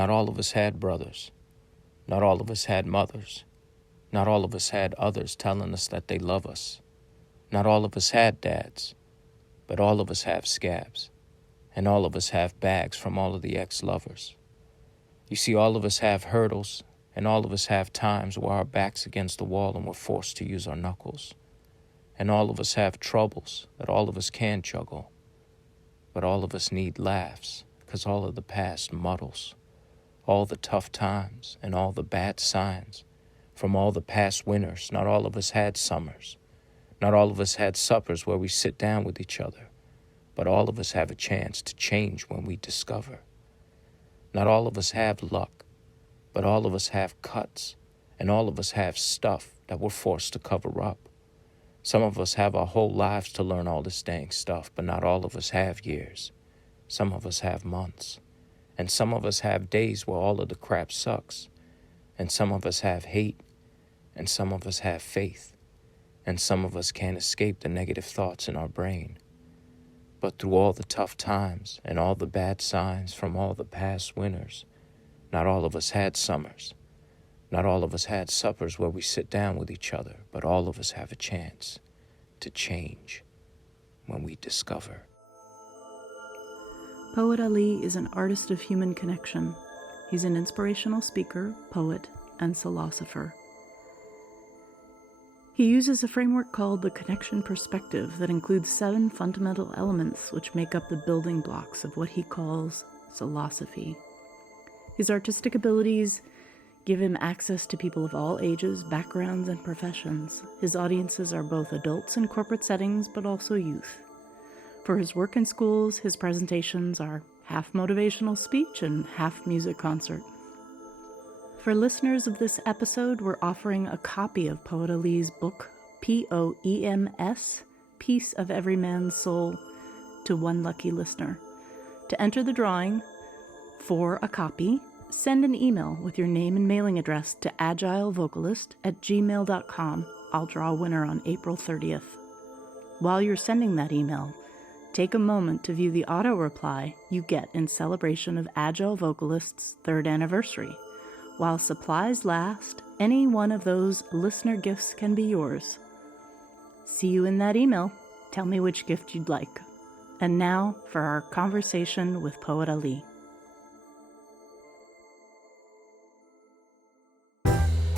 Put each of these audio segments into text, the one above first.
Not all of us had brothers. Not all of us had mothers. Not all of us had others telling us that they love us. Not all of us had dads, but all of us have scabs, and all of us have bags from all of the ex-lovers. You see, all of us have hurdles, and all of us have times where our back's against the wall and we're forced to use our knuckles. And all of us have troubles that all of us can juggle, but all of us need laughs, 'cause all of the past muddles. All the tough times and all the bad signs from all the past winters. Not all of us had summers. Not all of us had suppers where we sit down with each other, but all of us have a chance to change when we discover. Not all of us have luck, but all of us have cuts, and all of us have stuff that we're forced to cover up. Some of us have our whole lives to learn all this dang stuff, but not all of us have years. Some of us have months, and some of us have days where all of the crap sucks, and some of us have hate, and some of us have faith, and some of us can't escape the negative thoughts in our brain. But through all the tough times and all the bad signs from all the past winters, not all of us had summers. Not all of us had suppers where we sit down with each other, but all of us have a chance to change when we discover. Poet Ali is an artist of human connection. He's an inspirational speaker, poet, and soulosopher. He uses a framework called the connection perspective that includes 7 fundamental elements which make up the building blocks of what he calls soulosophy. His artistic abilities give him access to people of all ages, backgrounds, and professions. His audiences are both adults in corporate settings, but also youth. For his work in schools, his presentations are half motivational speech and half music concert. For listeners of this episode, we're offering a copy of Poet Ali's book, P.O.E.M.S, Piece of Every Man's Soul, to one lucky listener. To enter the drawing for a copy, send an email with your name and mailing address to agilevocalist@gmail.com. I'll draw a winner on April 30th. While you're sending that email, take a moment to view the auto-reply you get in celebration of Agile Vocalist's 3rd anniversary. While supplies last, any one of those listener gifts can be yours. See you in that email. Tell me which gift you'd like. And now for our conversation with Poet Ali.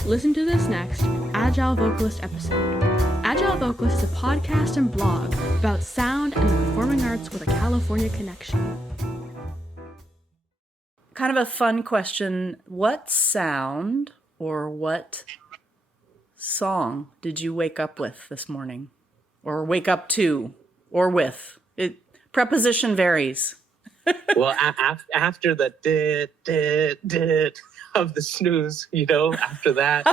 Listen to this next Agile Vocalist episode. Agile Vocalist is a podcast and blog about sound and the performing arts with a California connection. Kind of a fun question. What sound or what song did you wake up with this morning? Or wake up to or with? Preposition varies. Well, after the did of the snooze, after that.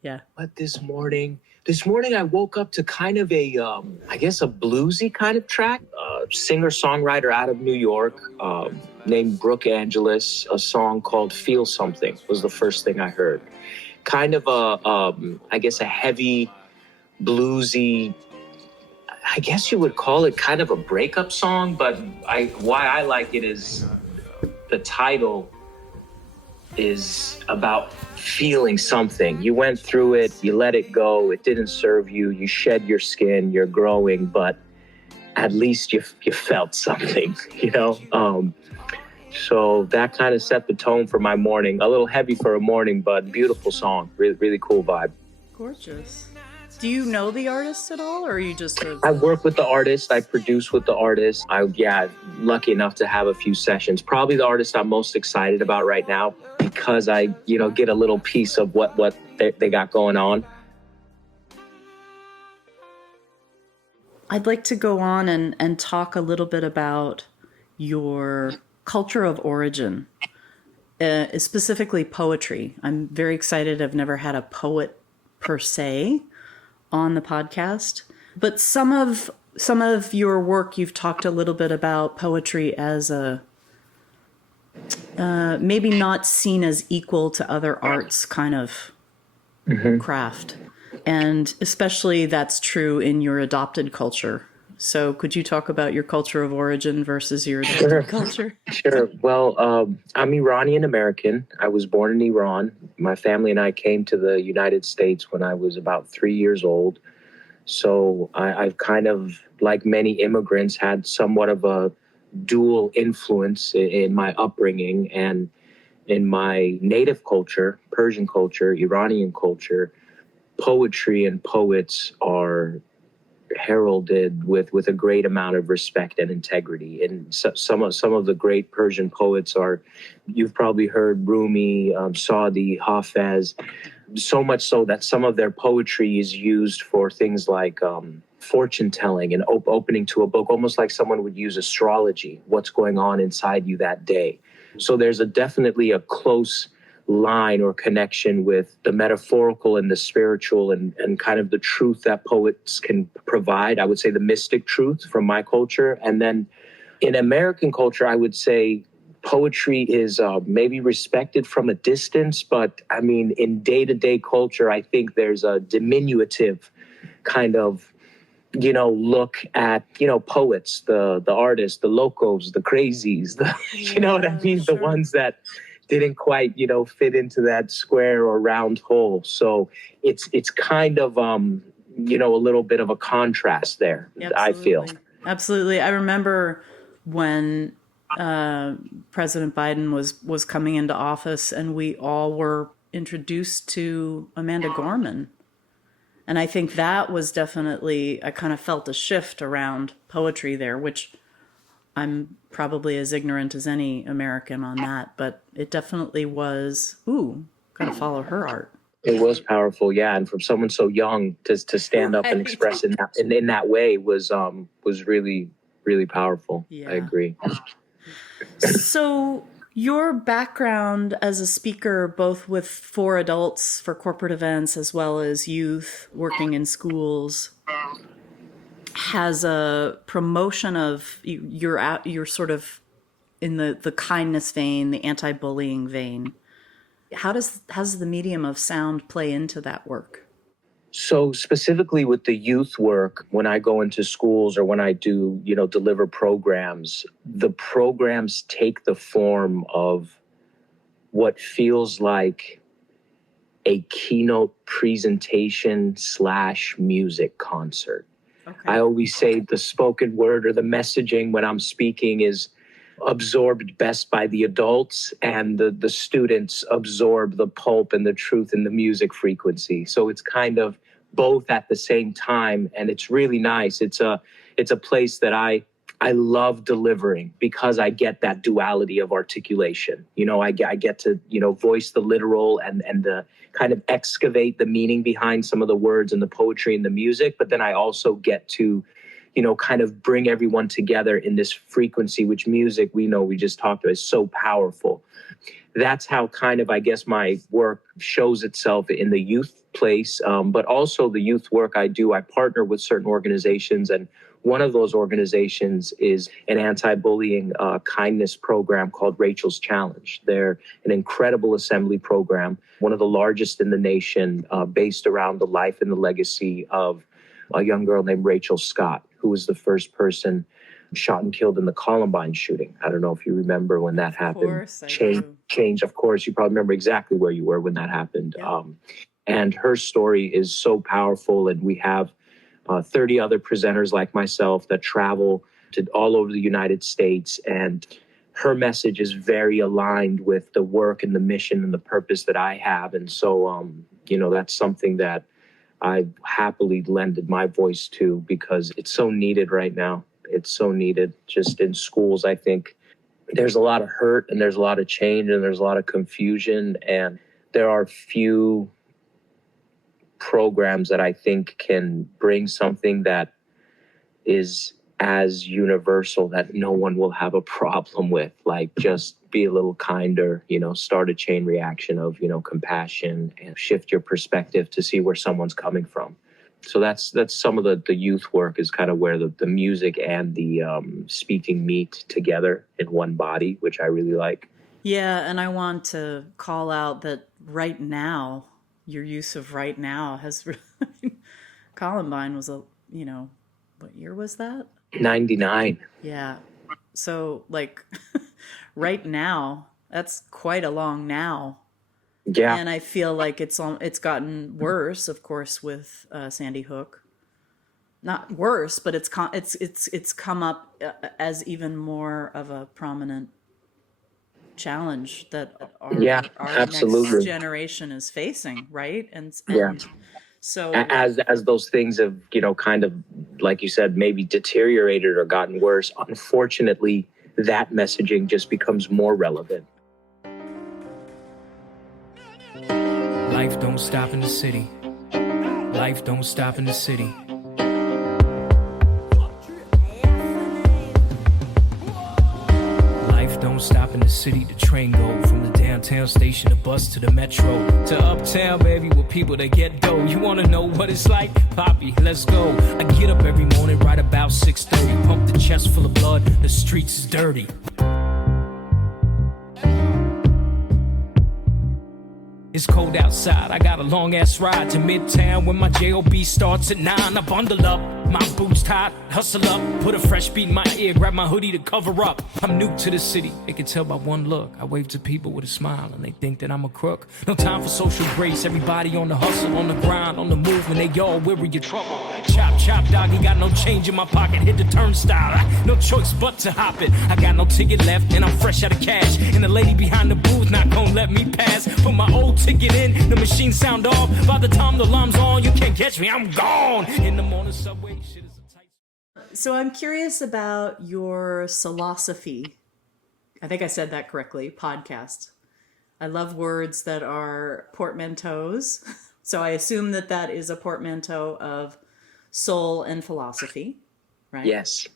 Yeah. But this morning I woke up to kind of a bluesy kind of track. Singer-songwriter out of New York named Brooke Angeles. A song called Feel Something was the first thing I heard. Kind of a heavy, bluesy, I guess you would call it kind of a breakup song, but why I like it is the title is about feeling something. You went through it, you let it go, it didn't serve you, you shed your skin, you're growing, but at least you felt something, So that kind of set the tone for my morning. A little heavy for a morning, but beautiful song. Really, really cool vibe. Gorgeous. Do you know the artist at all, or are you just I work with the artist. I produce with the artist. Lucky enough to have a few sessions. Probably the artist I'm most excited about right now because I, get a little piece of what they got going on. I'd like to go on and talk a little bit about your culture of origin, specifically poetry. I'm very excited. I've never had a poet per se on the podcast, but some of your work, you've talked a little bit about poetry as a maybe not seen as equal to other arts kind of craft. And especially that's true in your adopted culture So could you talk about your culture of origin versus your adopted culture? Sure. Well, I'm Iranian-American. I was born in Iran. My family and I came to the United States when I was about 3 years old. So I've kind of, like many immigrants, had somewhat of a dual influence in my upbringing. And in my native culture, Persian culture, Iranian culture, poetry and poets are heralded with a great amount of respect and integrity. And some of the great Persian poets are, you've probably heard Rumi, Saudi, Hafez, so much so that some of their poetry is used for things like fortune telling and opening to a book, almost like someone would use astrology, what's going on inside you that day. So there's definitely a close line or connection with the metaphorical and the spiritual and kind of the truth that poets can provide. I would say the mystic truth from my culture. And then in American culture, I would say poetry is maybe respected from a distance, but I mean, in day-to-day culture, I think there's a diminutive kind of, look at, poets, the artists, the locos, the crazies, you know what I mean? Sure. The ones that didn't quite, fit into that square or round hole. So it's kind of, a little bit of a contrast there, Absolutely. I feel. Absolutely. I remember when President Biden was coming into office and we all were introduced to Amanda Gorman. And I think that was definitely, I kind of felt a shift around poetry there, which I'm probably as ignorant as any American on that, but it definitely was, gotta follow her art. It was powerful, yeah. And from someone so young to stand up and express in that way was really, really powerful. Yeah. I agree. So your background as a speaker, both for adults, for corporate events, as well as youth working in schools, has a promotion of you're sort of in the kindness vein, the anti-bullying vein. How does the medium of sound play into that work? So specifically with the youth work, when I go into schools or when I do, deliver programs, the programs take the form of what feels like a keynote presentation / music concert. Okay. I always say the spoken word or the messaging when I'm speaking is absorbed best by the adults, and the students absorb the pulp and the truth and the music frequency. So it's kind of both at the same time, and it's really nice. It's a place that I love delivering because I get that duality of articulation. I get to, voice the literal and the kind of excavate the meaning behind some of the words and the poetry and the music. But then I also get to, kind of bring everyone together in this frequency, which music, we just talked about, is so powerful. That's how kind of, I guess, my work shows itself in the youth place, but also the youth work I do. I partner with certain organizations, and one of those organizations is an anti-bullying kindness program called Rachel's Challenge. They're an incredible assembly program, one of the largest in the nation, based around the life and the legacy of a young girl named Rachel Scott, who was the first person shot and killed in the Columbine shooting. I don't know if you remember when that happened. Of course, I do. Change, of course. You probably remember exactly where you were when that happened. Yeah. And her story is so powerful, and we have 30 other presenters like myself that travel to all over the United States, and her message is very aligned with the work and the mission and the purpose that I have. And so, that's something that I happily lended my voice to because it's so needed right now. It's so needed just in schools. I think there's a lot of hurt and there's a lot of change and there's a lot of confusion, and there are few programs that I think can bring something that is as universal that no one will have a problem with, like just be a little kinder, start a chain reaction of, compassion and shift your perspective to see where someone's coming from. So that's some of the youth work is kind of where the music and the speaking meet together in one body, which I really like. Yeah, and I want to call out that right now, your use of right now has Columbine was what year was that? 99. Yeah. So, like, right now, that's quite a long now. Yeah. And I feel like it's gotten worse, of course, with Sandy Hook. Not worse, but it's come up as even more of a prominent challenge that Yeah, our next absolutely. generation is facing, right? Yeah. And so As those things have, kind of, like you said, maybe deteriorated or gotten worse, unfortunately, that messaging just becomes more relevant. Life don't stop in the city. Life don't stop in the city. Life don't stop in the city. The train go from the downtown station, the bus to the metro, to uptown, baby, with people that get dough. You wanna know what it's like? Poppy, let's go. I get up every morning right about 6:30, pump the chest full of blood, the streets is dirty. It's cold outside, I got a long ass ride to Midtown when my JOB starts at 9. I bundle up, my boots tied, hustle up, put a fresh beat in my ear, grab my hoodie to cover up. I'm new to the city, they can tell by one look. I wave to people with a smile and they think that I'm a crook. No time for social grace, everybody on the hustle, on the grind, on the move, and they all weary of trouble. Chop, chop, doggy, got no change in my pocket, hit the turnstile, no choice but to hop it. I got no ticket left and I'm fresh out of cash, and the lady behind the booth not gonna let me pass. Put my old ticket in, the machine sound off. By the time the alarm's on, you can't catch me, I'm gone. In the morning subway, shit is a tight. So I'm curious about your Soulosophy. I think I said that correctly, podcast. I love words that are portmanteaus. So I assume that is a portmanteau of soul and philosophy, right? Yes.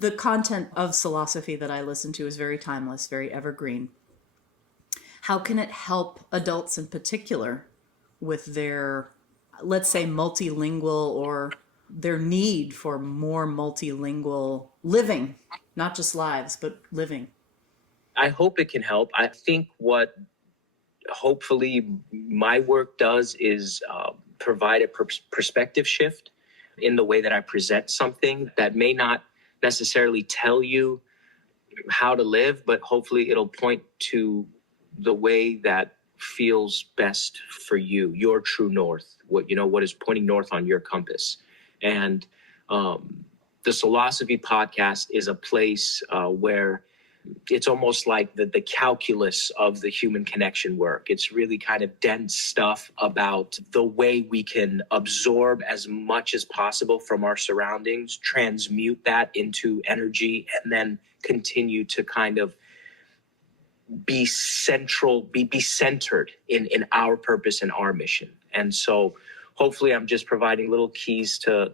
The content of Soulosophy that I listen to is very timeless, very evergreen. How can it help adults in particular with their, let's say, multilingual, or their need for more multilingual living, not just lives, but living? I hope it can help. I think what hopefully my work does is provide a perspective shift in the way that I present something that may not necessarily tell you how to live, but hopefully it'll point to the way that feels best for you, your true north, what is pointing north on your compass. And the Soulosophy podcast is a place where it's almost like the calculus of the human connection work. It's really kind of dense stuff about the way we can absorb as much as possible from our surroundings, transmute that into energy, and then continue to kind of be centered in our purpose and our mission. And so hopefully I'm just providing little keys to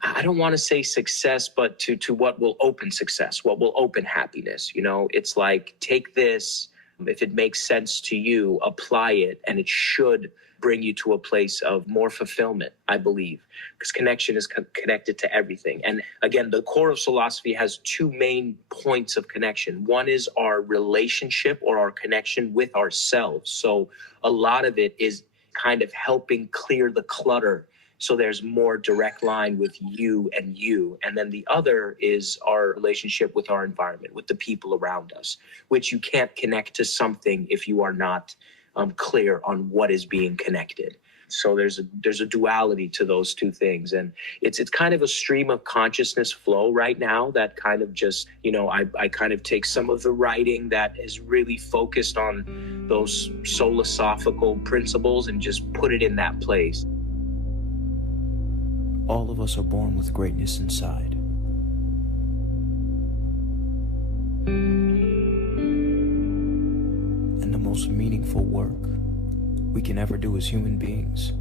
I don't want to say success, but to what will open success, what will open happiness. It's like, take this, if it makes sense to you, apply it, and it should bring you to a place of more fulfillment, I believe, because connection is connected to everything. And again, the core of Soulosophy has two main points of connection. One is our relationship or our connection with ourselves. So a lot of it is kind of helping clear the clutter so there's more direct line with you. And then the other is our relationship with our environment, with the people around us, which you can't connect to something if you are not clear on what is being connected. So there's a duality to those two things. And it's kind of a stream of consciousness flow right now that kind of just, I kind of take some of the writing that is really focused on those soulosophical principles and just put it in that place. All of us are born with greatness inside. And the most meaningful work we can ever do as human beings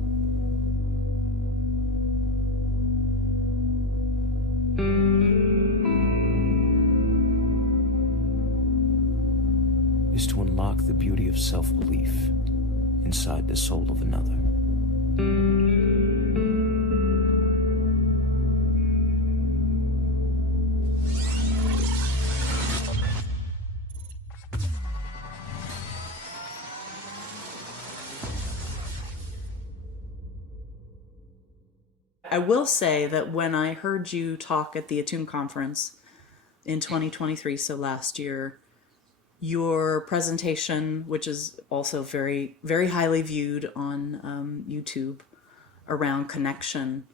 is to unlock the beauty of self-belief inside the soul of another. I will say that when I heard you talk at the P.O.E.M.S conference in 2023, so last year, your presentation, which is also very, very highly viewed on YouTube around connection,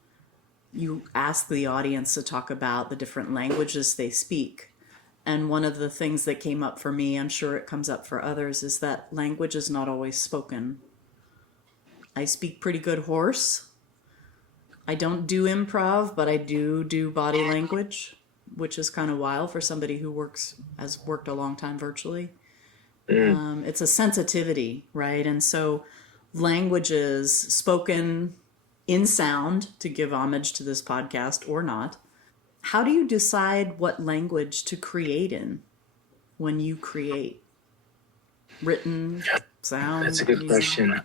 you asked the audience to talk about the different languages they speak. And one of the things that came up for me, I'm sure it comes up for others, is that language is not always spoken. I speak pretty good horse. I don't do improv, but I do body language, which is kind of wild for somebody who has worked a long time virtually. It's a sensitivity, right? And so languages spoken in sound, to give homage to this podcast or not. How do you decide what language to create in when you create? Written, sound? That's a good question.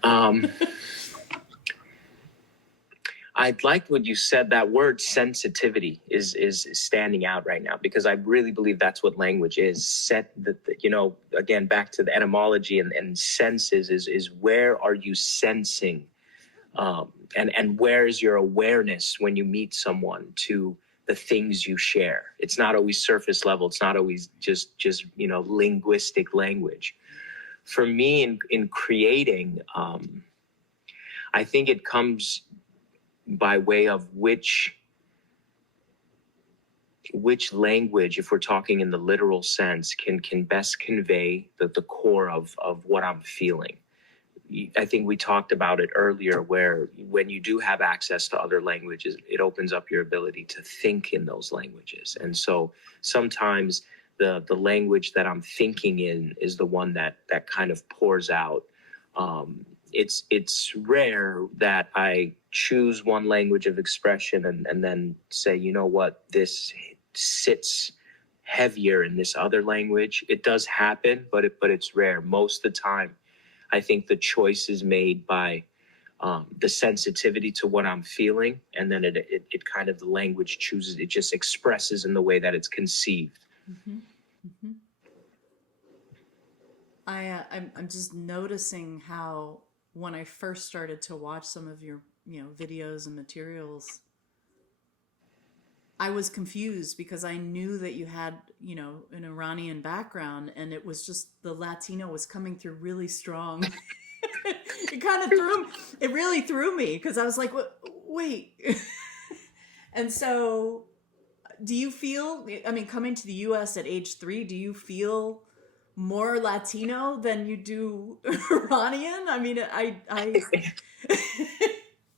I liked what you said. That word sensitivity is standing out right now, because I really believe that's what language is. Again, back to the etymology and senses is where are you sensing, and where is your awareness when you meet someone to the things you share. It's not always surface level. It's not always just linguistic language. For me, in creating, I think it comes by way of which language, if we're talking in the literal sense, can best convey the core of what I'm feeling. I think we talked about it earlier, where when you do have access to other languages, it opens up your ability to think in those languages. And so sometimes the language that I'm thinking in is the one that kind of pours out. It's rare that I choose one language of expression and then say, you know what, this sits heavier in this other language. It does happen, but it's rare. Most of the time, I think the choice is made by the sensitivity to what I'm feeling, and then it kind of, the language chooses, it just expresses in the way that it's conceived. Mm-hmm. Mm-hmm. I'm just noticing how when I first started to watch some of your videos and materials, I was confused because I knew that you had an Iranian background, and it was just the Latino was coming through really strong. It really threw me, because I was like, wait. And so do you feel, coming to the US at age 3, do you feel more Latino than you do Iranian?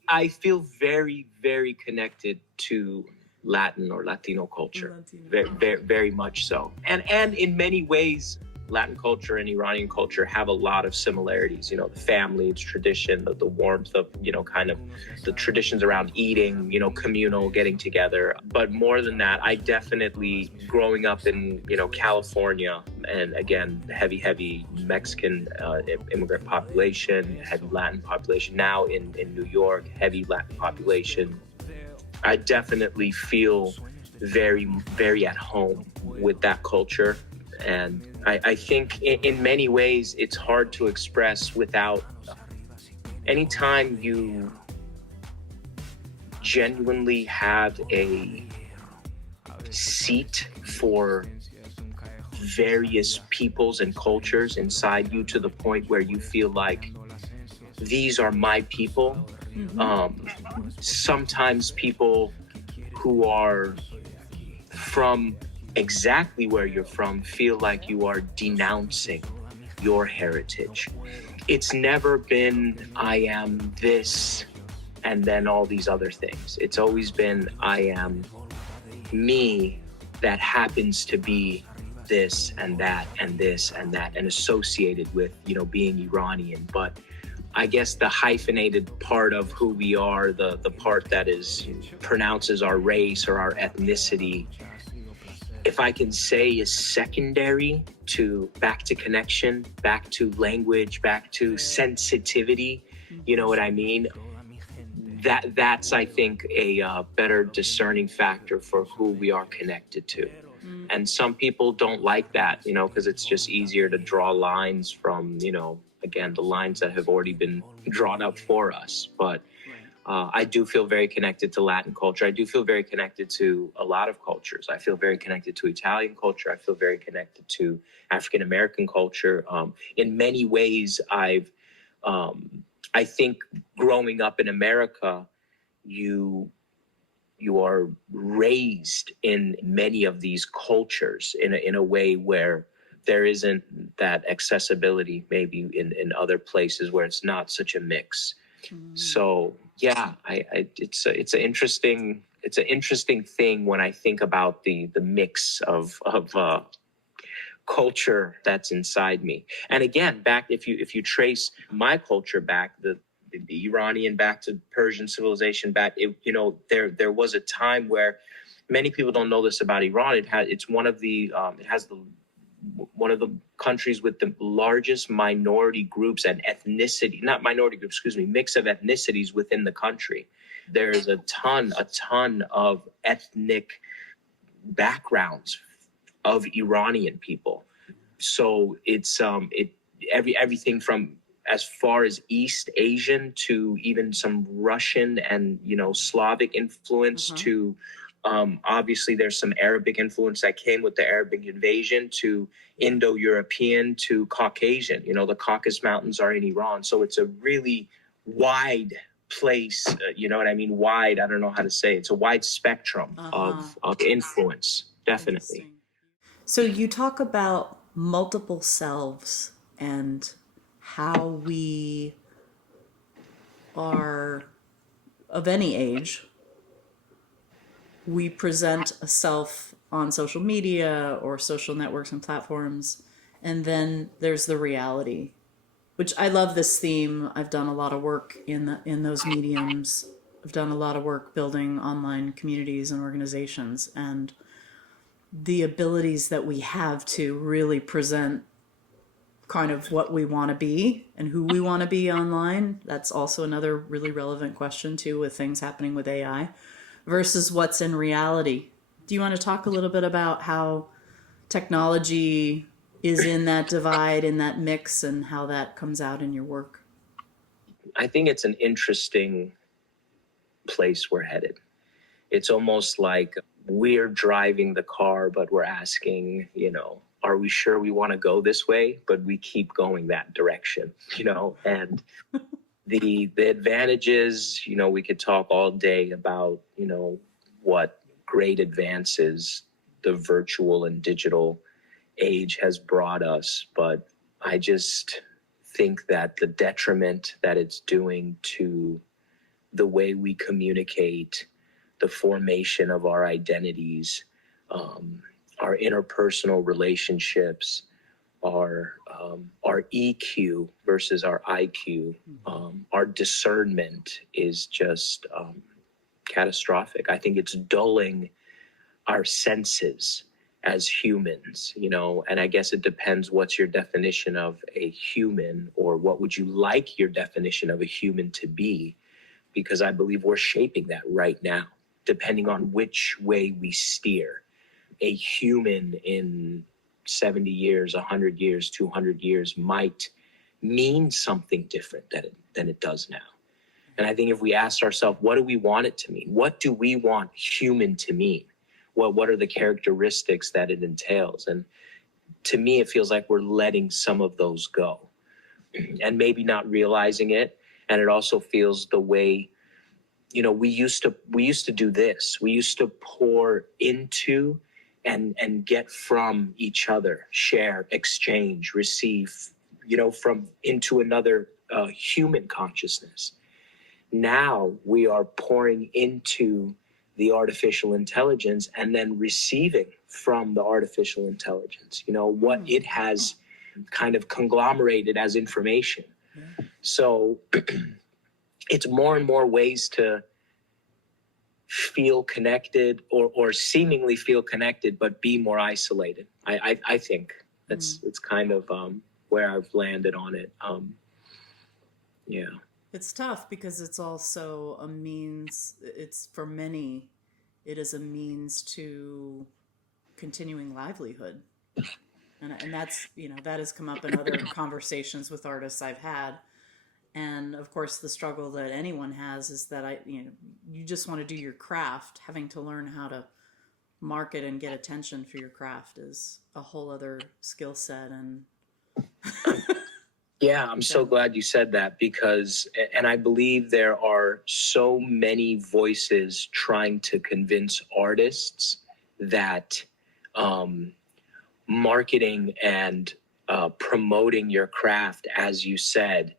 I feel very, very connected to Latin or Latino culture. Very, very, very much so. And in many ways, Latin culture and Iranian culture have a lot of similarities. The family, it's tradition, the warmth of, kind of the traditions around eating, communal, getting together. But more than that, I definitely, growing up in, California, and again, heavy Mexican immigrant population, heavy Latin population, now in New York, heavy Latin population. I definitely feel very, very at home with that culture. And I think in many ways it's hard to express without, anytime you genuinely have a seat for various peoples and cultures inside you, to the point where you feel like these are my people. Sometimes people who are from exactly where you're from feel like you are denouncing your heritage. It's never been, I am this, and then all these other things. It's always been, I am me that happens to be this and that and this and that, and associated with, being Iranian. But I guess the hyphenated part of who we are, the part that pronounces our race or our ethnicity, if I can say, is secondary back to connection, back to language, back to sensitivity. You know what I mean? That's, I think, a better discerning factor for who we are connected to. And some people don't like that, because it's just easier to draw lines from, again, the lines that have already been drawn up for us. But I do feel very connected to Latin culture. I do feel very connected to a lot of cultures. I feel very connected to Italian culture. I feel very connected to African-American culture. In many ways, I think growing up in America, you are raised in many of these cultures in a way where there isn't that accessibility maybe in other places where it's not such a mix. So yeah, it's an interesting thing when I think about the mix of culture that's inside me. And again, back if you trace my culture back, the Iranian back to Persian civilization back, there was a time where many people don't know this about Iran. It has one of the countries with the largest minority groups and ethnicity, not minority groups, excuse me, mix of ethnicities within the country. There's a ton of ethnic backgrounds of Iranian people. So it's everything from as far as East Asian to even some Russian and Slavic influence to obviously there's some Arabic influence that came with the Arabic invasion to Indo-European to Caucasian. The Caucasus Mountains are in Iran, so it's a really wide place. You know what I mean? Wide. I don't know how to say it. It's a wide spectrum of influence. Definitely. So you talk about multiple selves and how we are of any age. We present a self on social media or social networks and platforms, and then there's the reality, which I love this theme. I've done a lot of work in those mediums. I've done a lot of work building online communities and organizations, and the abilities that we have to really present kind of what we want to be and who we want to be online. That's also another really relevant question too, with things happening with AI versus what's in reality. Do you want to talk a little bit about how technology is in that divide, in that mix, and how that comes out in your work? I think it's an interesting place we're headed. It's almost like we're driving the car, but we're asking, are we sure we want to go this way? But we keep going that direction, and the advantages, we could talk all day about, what great advances the virtual and digital age has brought us. But I just think that the detriment that it's doing to the way we communicate, the formation of our identities, our interpersonal relationships, our EQ versus our IQ, our discernment is just catastrophic. I think it's dulling our senses as humans, and I guess it depends what's your definition of a human, or what would you like your definition of a human to be, because I believe we're shaping that right now, depending on which way we steer. A human in 70 years, 100 years, 200 years might mean something different than it does now. And I think if we asked ourselves, what do we want it to mean? What do we want human to mean? What are the characteristics that it entails? And to me, it feels like we're letting some of those go and maybe not realizing it. And it also feels the way, we used to do this. We used to pour into and get from each other, share, exchange, receive, from into another human consciousness. Now we are pouring into the artificial intelligence and then receiving from the artificial intelligence, what it has kind of conglomerated as information. So it's more and more ways to feel connected or seemingly feel connected, but be more isolated. I think it's kind of where I've landed on it. Yeah. It's tough because it's also a means, it's for many, it is a means to continuing livelihood. And that's, that has come up in other conversations with artists I've had. And of course, the struggle that anyone has is that you just want to do your craft. Having to learn how to market and get attention for your craft is a whole other skill set. And yeah, I'm so glad you said that, because, and I believe there are so many voices trying to convince artists that marketing and promoting your craft, as you said,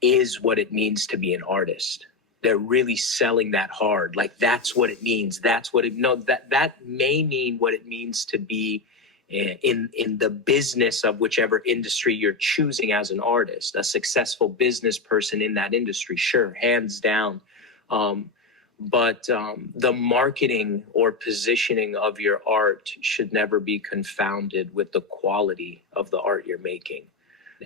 is what it means to be an artist. They're really selling that hard. Like, that's what it means. That's what it, no, that may mean what it means to be in the business of whichever industry you're choosing as an artist, a successful business person in that industry. Sure, hands down. But the marketing or positioning of your art should never be confounded with the quality of the art you're making.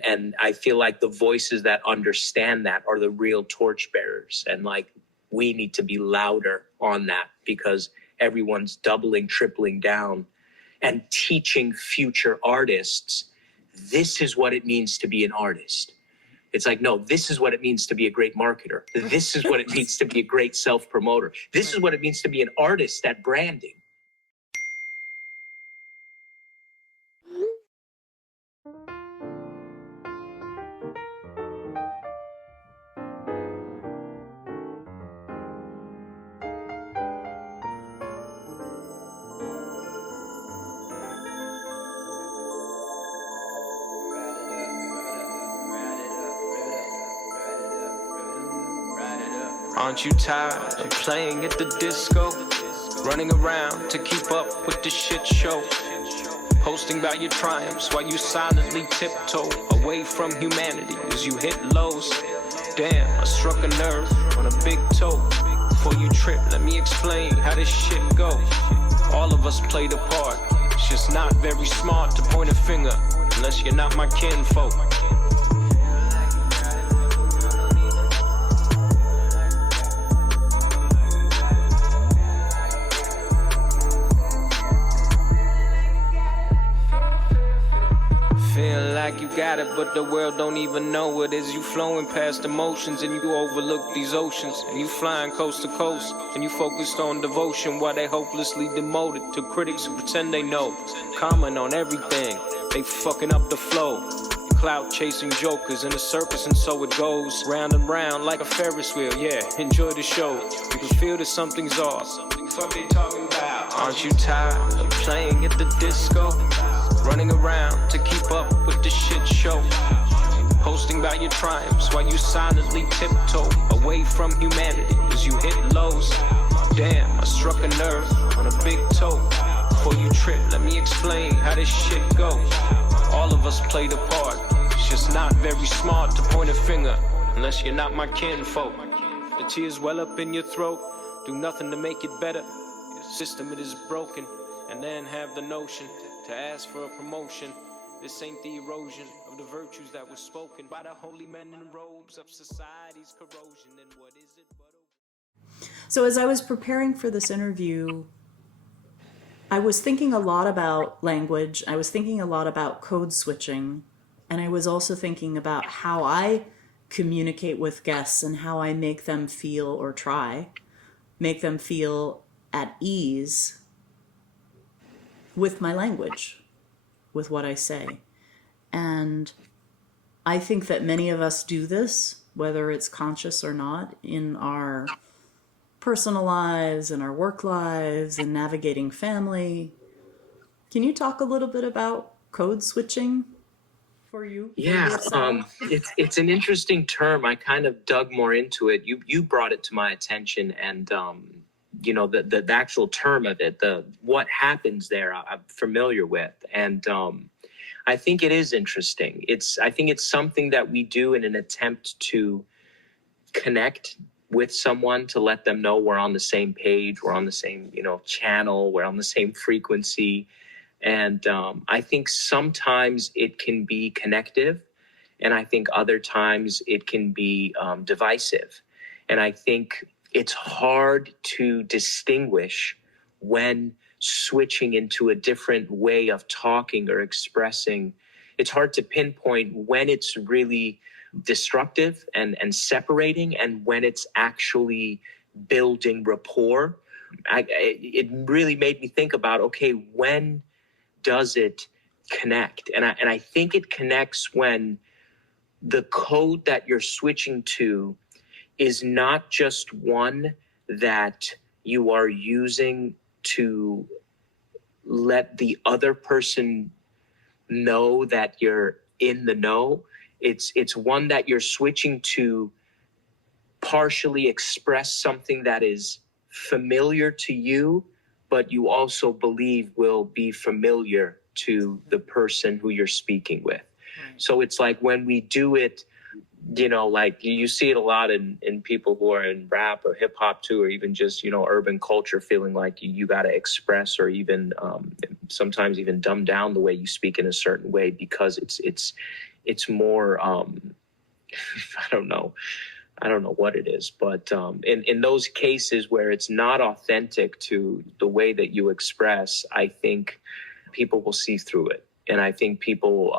And I feel like the voices that understand that are the real torchbearers. And like, we need to be louder on that, because everyone's doubling, tripling down and teaching future artists, this is what it means to be an artist. It's like, no, this is what it means to be a great marketer. This is what it means to be a great self-promoter. This is what it means to be an artist at branding. Aren't you tired of playing at the disco? Running around to keep up with the shit show. Posting about your triumphs while you silently tiptoe away from humanity as you hit lows. Damn, I struck a nerve on a big toe. Before you trip, let me explain how this shit go. All of us played a part. It's just not very smart to point a finger unless you're not my kinfolk. Feel like you got it, but the world don't even know it. As you flowing past emotions and you overlook these oceans, and you flying coast to coast, and you focused on devotion while they hopelessly demoted to critics who pretend they know. Comment on everything, they fucking up the flow. Clout chasing jokers in a circus, and so it goes round and round like a Ferris wheel. Yeah, enjoy the show. You can feel that something's off. What they talking about? Aren't you tired of playing at the disco? Running around to keep up with the shit show. Posting about your triumphs while you silently tiptoe away from humanity as you hit lows. Damn, I struck a nerve on a big toe. Before you trip, let me explain how this shit go. All of us played a part. It's just not very smart to point a finger unless you're not my kinfolk. The tears well up in your throat, do nothing to make it better. The system, it is broken. And then have the notion to ask for a promotion. This ain't the erosion of the virtues that were spoken by the holy men in robes of society's corrosion. And what is it but so as I was preparing for this interview, I was thinking a lot about language. I was thinking a lot about code switching. And I was also thinking about how I communicate with guests and how I make them feel, or make them feel at ease with my language, with what I say. And I think that many of us do this, whether it's conscious or not, in our personal lives, in our work lives, in navigating family. Can you talk a little bit about code switching for you? Yeah, it's an interesting term. I kind of dug more into it. You brought it to my attention, and you know, the actual term of it, what happens there, I'm familiar with. And I think it is interesting. I think it's something that we do in an attempt to connect with someone, to let them know we're on the same page, we're on the same, channel, we're on the same frequency. And I think sometimes it can be connective, and I think other times it can be divisive. And I think it's hard to distinguish when switching into a different way of talking or expressing it's hard to pinpoint when it's really destructive and separating, and when it's actually building rapport. It really made me think about, okay, when does it connect? And I think it connects when the code that you're switching to is not just one that you are using to let the other person know that you're in the know. It's one that you're switching to partially express something that is familiar to you, but you also believe will be familiar to the person who you're speaking with. Right. So it's like when we do it, you know, like you see it a lot in people who are in rap or hip hop too, or even just, you know, urban culture, feeling like you got to express or even sometimes even dumb down the way you speak in a certain way because it's more, I don't know what it is, but in those cases where it's not authentic to the way that you express, I think people will see through it. And I think people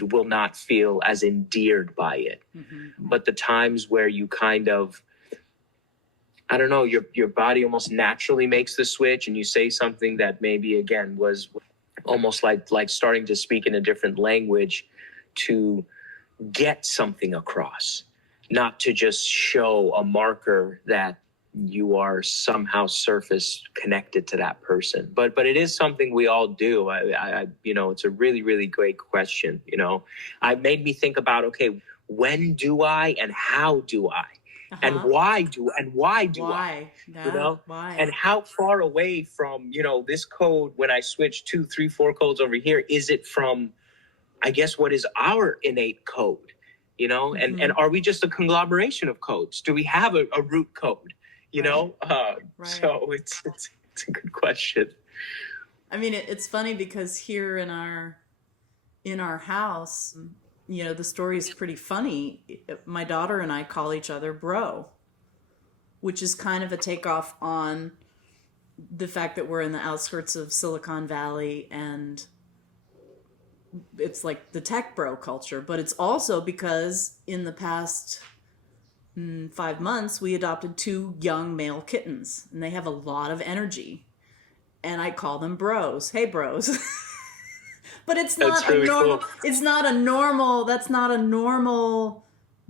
will not feel as endeared by it. Mm-hmm. But the times where you kind of, I don't know, your body almost naturally makes the switch and you say something that maybe, again, was almost like starting to speak in a different language to get something across, not to just show a marker that you are somehow surface connected to that person. But it is something we all do. I you know, it's a really, really great question. You know, it made me think about, okay, when do I and how do I? Uh-huh. And why do I? Yeah, you know, why? And how far away from, you know, this code, when I switch 2, 3, 4 codes over here, is it from, I guess, what is our innate code? You know, mm-hmm. and are we just a conglomeration of codes? Do we have a root code? You know, right. So it's a good question. I mean, it's funny because here in our house, you know, the story is pretty funny. My daughter and I call each other bro, which is kind of a takeoff on the fact that we're in the outskirts of Silicon Valley and it's like the tech bro culture, but it's also because in the past 5 months, we adopted 2 young male kittens, and they have a lot of energy. And I call them bros. Hey, bros. But it's not really a normal. Cool. It's not a normal. That's not a normal.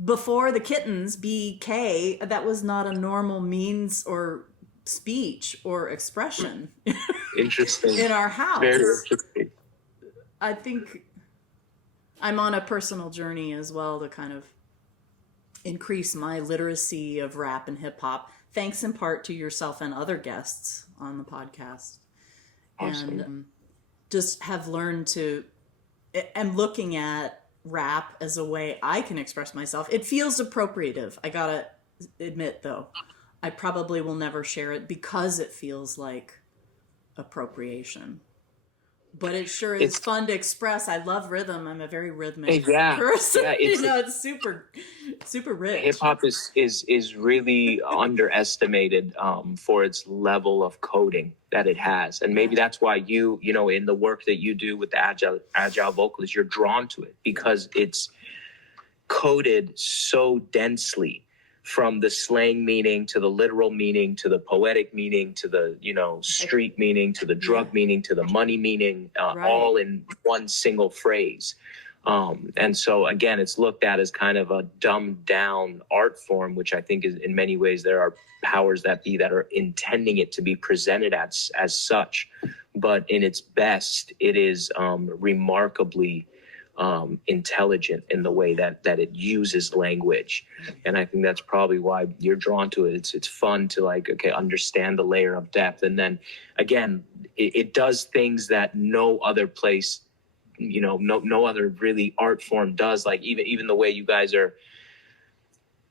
Before the kittens, BK. That was not a normal means or speech or expression. Interesting. In our house. Very interesting. I think I'm on a personal journey as well to kind of increase my literacy of rap and hip hop, thanks in part to yourself and other guests on the podcast. Awesome. And just have learned to, I'm looking at rap as a way I can express myself. It feels appropriative. I gotta admit though, I probably will never share it because it feels like appropriation. But it sure is fun to express. I love rhythm. I'm a very rhythmic person. Yeah, you know, it's super, super rich. Hip hop is really underestimated for its level of coding that it has, and maybe that's why you know, in the work that you do with the agile vocalist, you're drawn to it because it's coded so densely. From the slang meaning to the literal meaning to the poetic meaning to the, you know, street meaning to the drug meaning to the money meaning, right. All in one single phrase. And so, again, it's looked at as kind of a dumbed down art form, which I think is in many ways there are powers that be that are intending it to be presented as such. But in its best, it is remarkably intelligent in the way that it uses language. And I think that's probably why you're drawn to it. It's fun to understand the layer of depth. And then again, it does things that no other place, no other really art form does. Like even the way you guys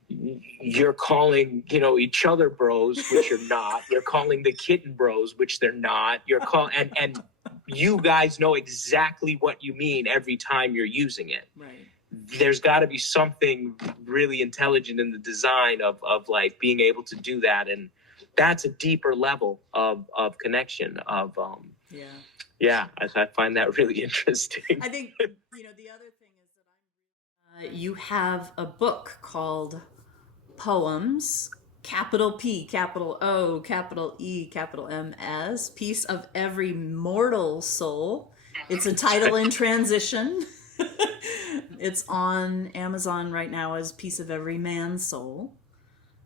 you're calling, each other bros, which you're not. You're calling the kitten bros, which they're not. You're calling, and you guys know exactly what you mean every time you're using it. Right. There's got to be something really intelligent in the design of being able to do that, and that's a deeper level of connection. Yeah, I find that really interesting. I think, the other thing is that you have a book called Poems, capital P, capital O, capital E, capital M-S, Piece of Every Mortal Soul. It's a title in transition. It's on Amazon right now as Piece of Every Man's Soul.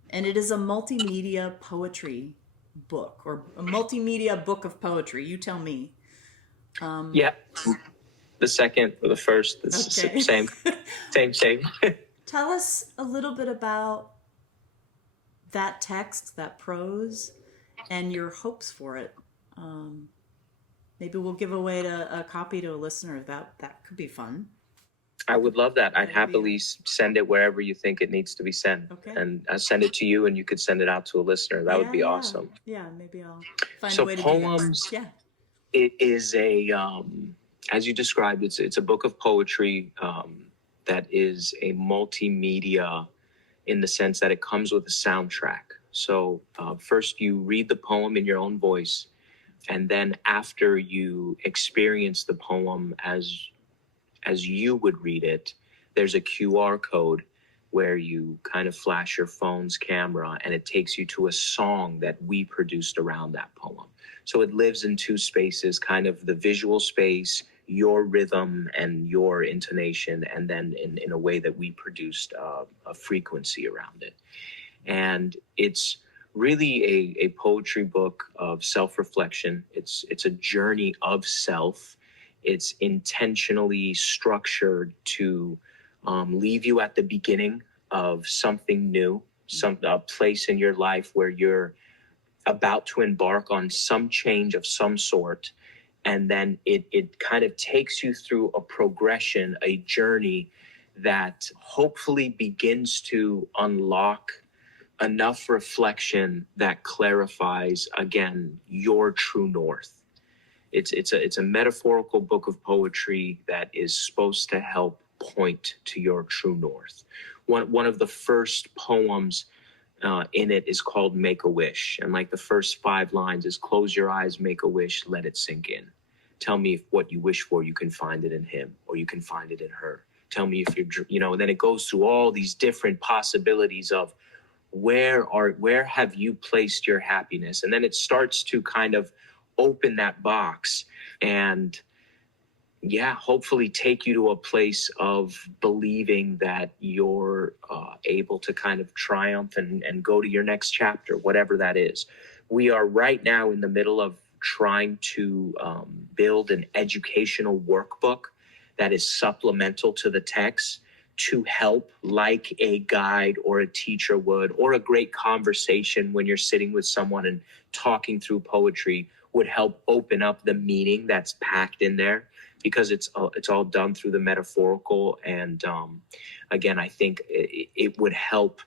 And it is a multimedia poetry book, or a multimedia book of poetry. You tell me. Yeah. The second or the first, it's Okay. same. Tell us a little bit about that text, that prose, and your hopes for it. Maybe we'll give away a copy to a listener. That could be fun. I would love that. I'd happily send it wherever you think it needs to be sent. Okay. And I'll send it to you and you could send it out to a listener. That would be awesome. Yeah, maybe I'll find a way to Poems, do that. Yeah. It is as you described, it's a book of poetry that is a multimedia in the sense that it comes with a soundtrack. So first you read the poem in your own voice, and then after you experience the poem as you would read it, there's a QR code where you kind of flash your phone's camera and it takes you to a song that we produced around that poem. So it lives in two spaces, kind of the visual space, your rhythm and your intonation, and then in a way that we produced a frequency around it. And it's really a poetry book of self-reflection. It's a journey of self. It's intentionally structured to leave you at the beginning of something new, a place in your life where you're about to embark on some change of some sort. And then it kind of takes you through a progression, a journey that hopefully begins to unlock enough reflection that clarifies, again, your true north. It's a metaphorical book of poetry that is supposed to help point to your true north. One of the first poems in it is called Make a Wish. And like the first 5 lines is, close your eyes, make a wish, let it sink in. Tell me if what you wish for, you can find it in him or you can find it in her. Tell me if you're, and then it goes through all these different possibilities of where have you placed your happiness? And then it starts to kind of open that box and hopefully take you to a place of believing that you're able to kind of triumph and go to your next chapter, whatever that is. We are right now in the middle of trying to build an educational workbook that is supplemental to the text to help, like a guide or a teacher would, or a great conversation when you're sitting with someone and talking through poetry would help open up the meaning that's packed in there, because it's all done through the metaphorical. And again, I think it would help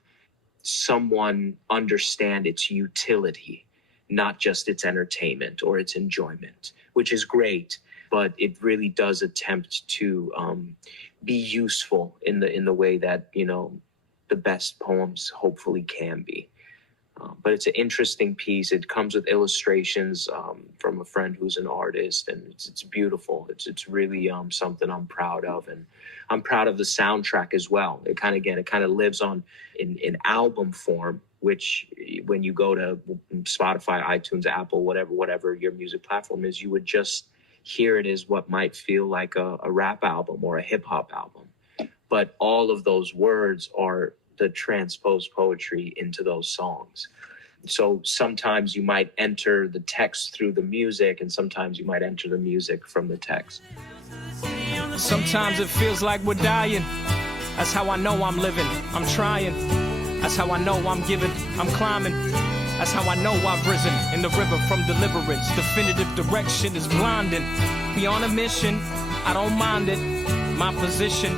someone understand its utility, not just its entertainment or its enjoyment, which is great, but it really does attempt to be useful in the way that, the best poems hopefully can be. But it's an interesting piece. It comes with illustrations from a friend who's an artist, and it's beautiful. It's really something I'm proud of, and I'm proud of the soundtrack as well. It kind of lives on in album form, which when you go to Spotify, iTunes, Apple, whatever your music platform is, you would just hear it as what might feel like a rap album or a hip hop album. But all of those words are the transposed poetry into those songs. So sometimes you might enter the text through the music, and sometimes you might enter the music from the text. Sometimes it feels like we're dying. That's how I know I'm living. I'm trying. That's how I know I'm giving. I'm climbing. That's how I know I've risen in the river from deliverance. Definitive direction is blinding. We on a mission. I don't mind it. My position,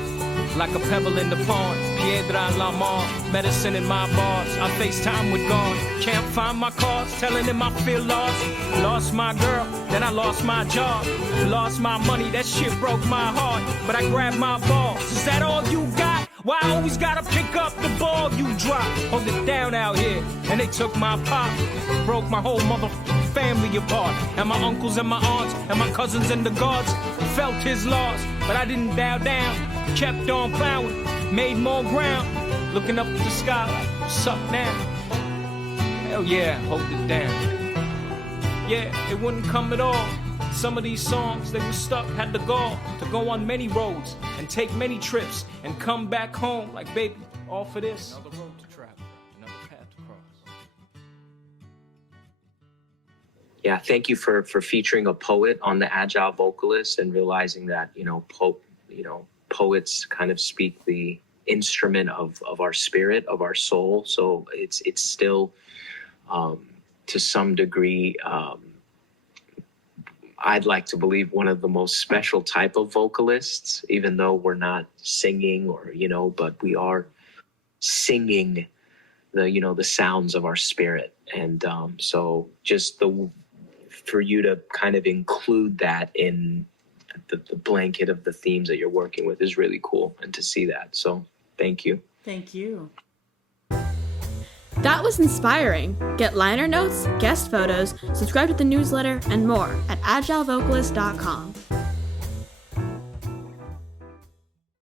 like a pebble in the pond, piedra en la mar, medicine in my bars. I FaceTime with God, can't find my cars, telling him I feel lost. Lost my girl, then I lost my job. Lost my money, that shit broke my heart. But I grabbed my balls. Is that all you got? Why I always gotta pick up the ball you drop? Hold it down out here, and they took my pop. Broke my whole mother family apart. And my uncles and my aunts and my cousins and the guards felt his loss, but I didn't bow down. Kept on plowing, made more ground. Looking up at the sky like, what's up now? Hell yeah, hold it down. Yeah, it wouldn't come at all. Some of these songs, they were stuck, had the gall to go on many roads and take many trips and come back home like, baby, all for this. Another road to travel, another path to cross. Yeah, thank you for featuring a poet on the Agile Vocalist and realizing that, poets kind of speak the instrument of our spirit, of our soul. So it's still, to some degree, I'd like to believe one of the most special type of vocalists, even though we're not singing or, but we are singing the sounds of our spirit. And so just for you to kind of include that in the blanket of the themes that you're working with is really cool, and to see that. So thank you. Thank you. That was inspiring. Get liner notes, guest photos, subscribe to the newsletter, and more at agilevocalist.com.